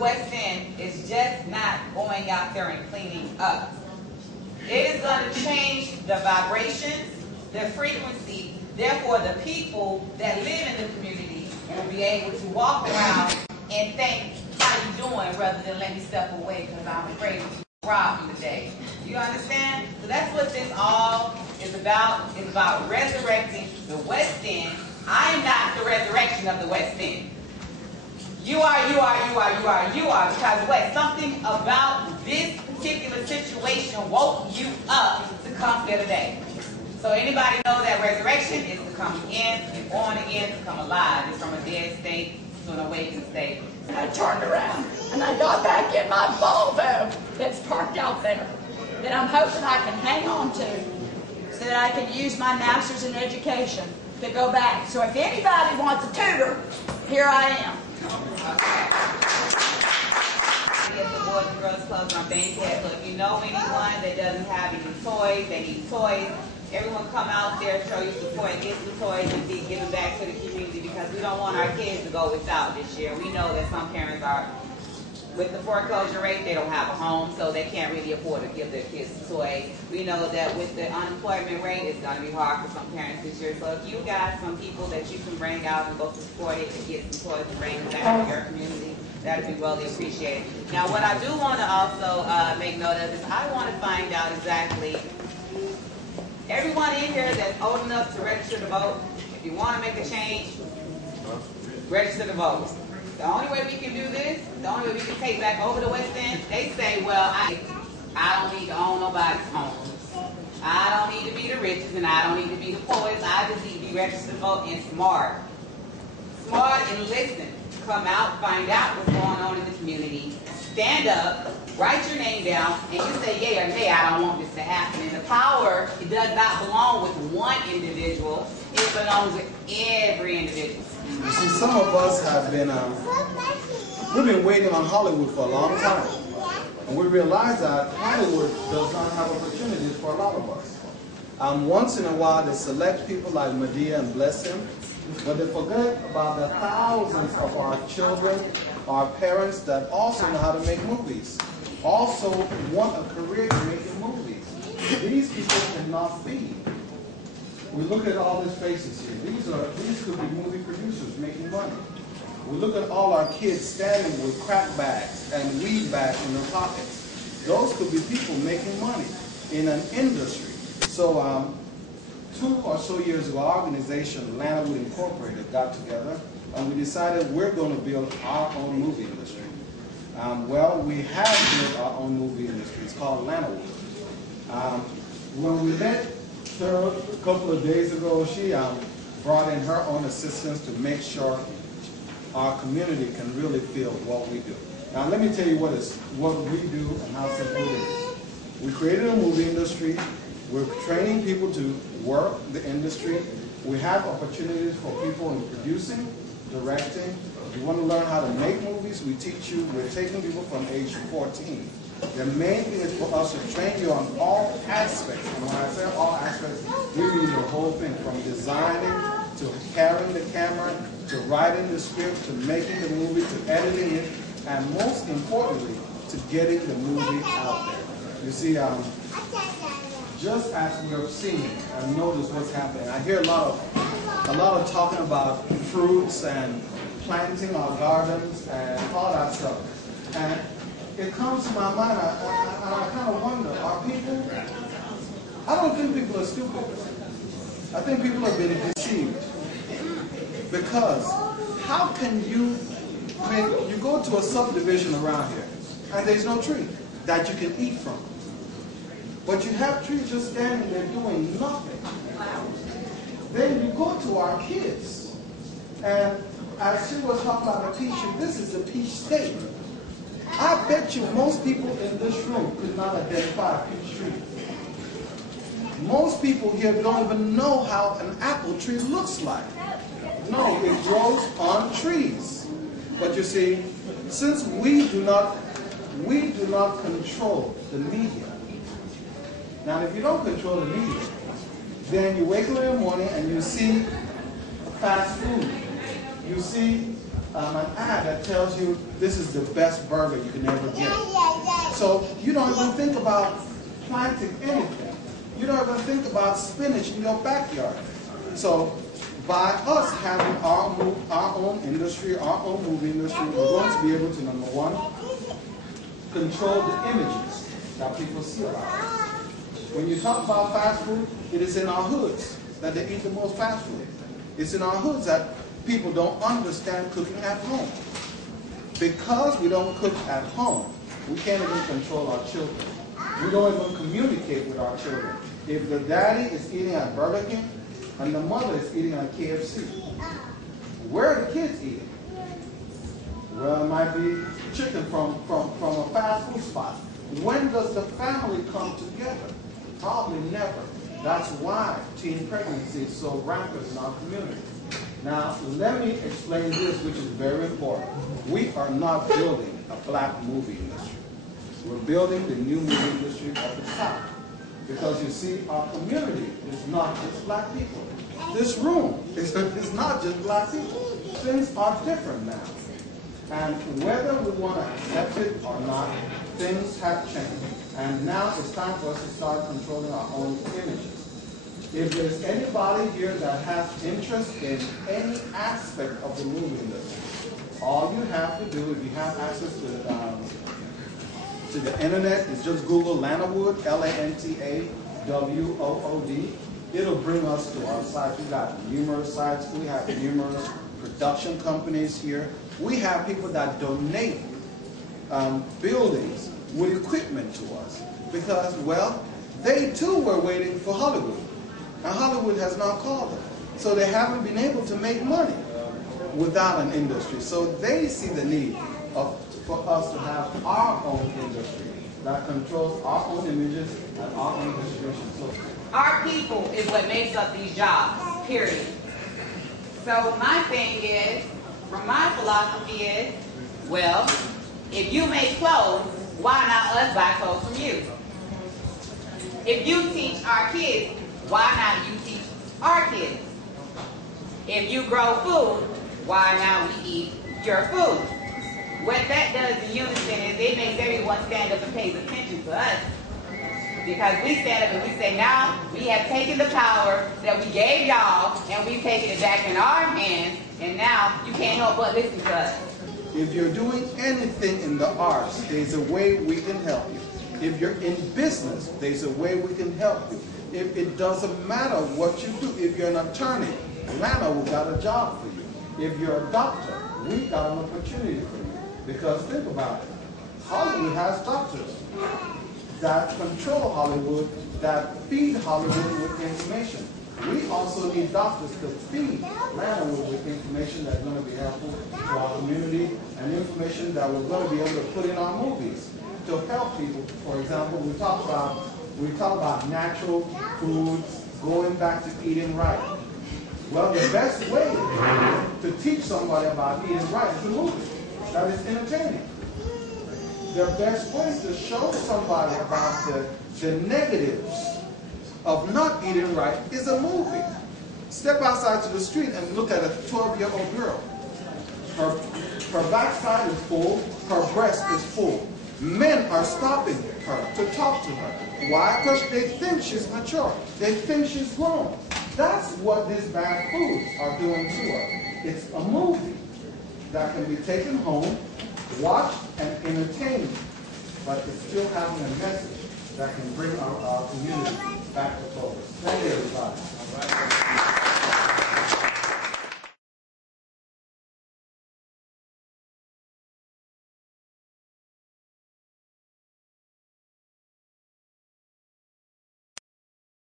West End is just not going out there and cleaning up. It is going to change the vibrations, the frequency. Therefore, the people that live in the community will be able to walk around and think, how you doing, rather than let me step away because I'm afraid to rob you today. You understand? So that's what this all is about. It's about resurrecting the West End. I am not the resurrection of the West End. You are, because what? Something about this particular situation woke you up to come here today. So anybody know that resurrection is to come again, and born again, to come alive. It's from a dead state to an awakened state. And I turned around and I got back in my Volvo that's parked out there that I'm hoping I can hang on to so that I can use my master's in education to go back. So if anybody wants a tutor, here I am. Get the Boys and Girls Clubs on Bankhead. So if you know anyone that doesn't have any toys, they need toys, everyone come out there, show you support, get some toys, and be giving back to the community, because we don't want our kids to go without this year. We know that some parents are, with the foreclosure rate, they don't have a home, so they can't really afford to give their kids a toy. We know that with the unemployment rate, it's going to be hard for some parents this year. So if you got some people that you can bring out and go support it and get some toys and bring them back to your community, that would be really appreciated. Now, what I do want to also make note of is I want to find out exactly, everyone in here that's old enough to register to vote, if you want to make a change, register to vote. The only way we can do this, the only way we can take back over the West End, they say, well, I don't need to own nobody's home. I don't need to be the richest, and I don't need to be the poorest. I just need to be registered to vote and smart. Smart and listen. Come out, find out what's going on in the community. Stand up, write your name down, and you say, yay or nay, I don't want this to happen. And the power, it does not belong with one individual. It belongs with every individual. You see, some of us have been, we've been waiting on Hollywood for a long time. And we realize that Hollywood does not have opportunities for a lot of us. Once in a while, they select people like Medea and bless him, but they forget about the thousands of our children, our parents that also know how to make movies, also want a career in making movies. These people cannot feed. We look at all these faces here. These could be movie producers making money. We look at all our kids standing with crack bags and weed bags in their pockets. Those could be people making money in an industry. So 2 or so years ago, our organization, Lantawood Incorporated, got together and we decided we're going to build our own movie industry. Well, we have built our own movie industry. It's called Lantawood. When we met her a couple of days ago, she brought in her own assistants to make sure our community can really feel what we do. Now let me tell you what we do and how simple it is. We created a movie industry. We're training people to work the industry. We have opportunities for people in producing, directing. If you want to learn how to make movies, we teach you. We're taking people from age 14. The main thing is for us to train you on all aspects. And when I say all aspects, we mean the whole thing, from designing to carrying the camera, to writing the script, to making the movie, to editing it, and most importantly, to getting the movie out there. You see, just as we have seen and noticed what's happening, I hear a lot of talking about fruits and planting our gardens and all that stuff. And it comes to my mind, and I kind of wonder, are people, I don't think people are stupid. I think people have been deceived. Because how can you, I mean, you go to a subdivision around here, and there's no tree that you can eat from. But you have trees just standing there doing nothing. Then you go to our kids, and as she was talking about the peach tree, this is a peach state. I bet you most people in this room could not identify a peach tree. Most people here don't even know how an apple tree looks like. No, it grows on trees. But you see, since we do not control the media. Now, if you don't control the media, then you wake up in the morning and you see fast food. You see an ad that tells you this is the best burger you can ever get. So you don't even think about planting anything. You don't even think about spinach in your backyard. So by us having our own industry, our own movie industry, we're going to be able to, number one, control the images that people see about us. When you talk about fast food, it is in our hoods that they eat the most fast food. It's in our hoods that people don't understand cooking at home. Because we don't cook at home, we can't even control our children. We don't even communicate with our children. If the daddy is eating at Burger King and the mother is eating at KFC, where are the kids eating? Well, it might be chicken from a fast food spot. When does the family come together? Probably never. That's why teen pregnancy is so rampant in our community. Now, let me explain this, which is very important. We are not building a black movie industry. We're building the new movie industry of the South. Because you see, our community is not just black people. This room is not just black people. Things are different now. And whether we want to accept it or not, things have changed. And now it's time for us to start controlling our own images. If there's anybody here that has interest in any aspect of the movie industry, all you have to do, if you have access to the internet, is just Google Lantawood, Lantawood. It'll bring us to our site. We got numerous sites. We have numerous production companies here. We have people that donate buildings with equipment to us because, well, they too were waiting for Hollywood. And Hollywood has not called them. So they haven't been able to make money without an industry. So they see the need for us to have our own industry that controls our own images and our own distribution. So our people is what makes up these jobs, period. So my thing is, from my philosophy is, well, if you make clothes, why not us buy clothes from you? If you teach our kids, why not you teach our kids? If you grow food, why not we eat your food? What that does in unison is it makes everyone stand up and pays attention to us. Because we stand up and we say, now we have taken the power that we gave y'all and we've taken it back in our hands, and now you can't help but listen to us. If you're doing anything in the arts, there's a way we can help you. If you're in business, there's a way we can help you. If it doesn't matter what you do, if you're an attorney, Lana, we got a job for you. If you're a doctor, we got an opportunity for you. Because think about it, Hollywood has doctors that control Hollywood, that feed Hollywood with information. We also need doctors to feed Lantawood with information that's going to be helpful to our community and information that we're going to be able to put in our movies to help people. For example, we talk about natural foods, going back to eating right. Well, the best way to teach somebody about eating right is a movie that is entertaining. The best way to show somebody about the negatives of not eating right is a movie. Step outside to the street and look at a 12-year-old girl. Her backside is full, her breast is full. Men are stopping her to talk to her. Why? Because they think she's mature. They think she's grown. That's what these bad foods are doing to her. It's a movie that can be taken home, watched, and entertained, but it's still having a message that can bring our community back to focus. Thank you, everybody.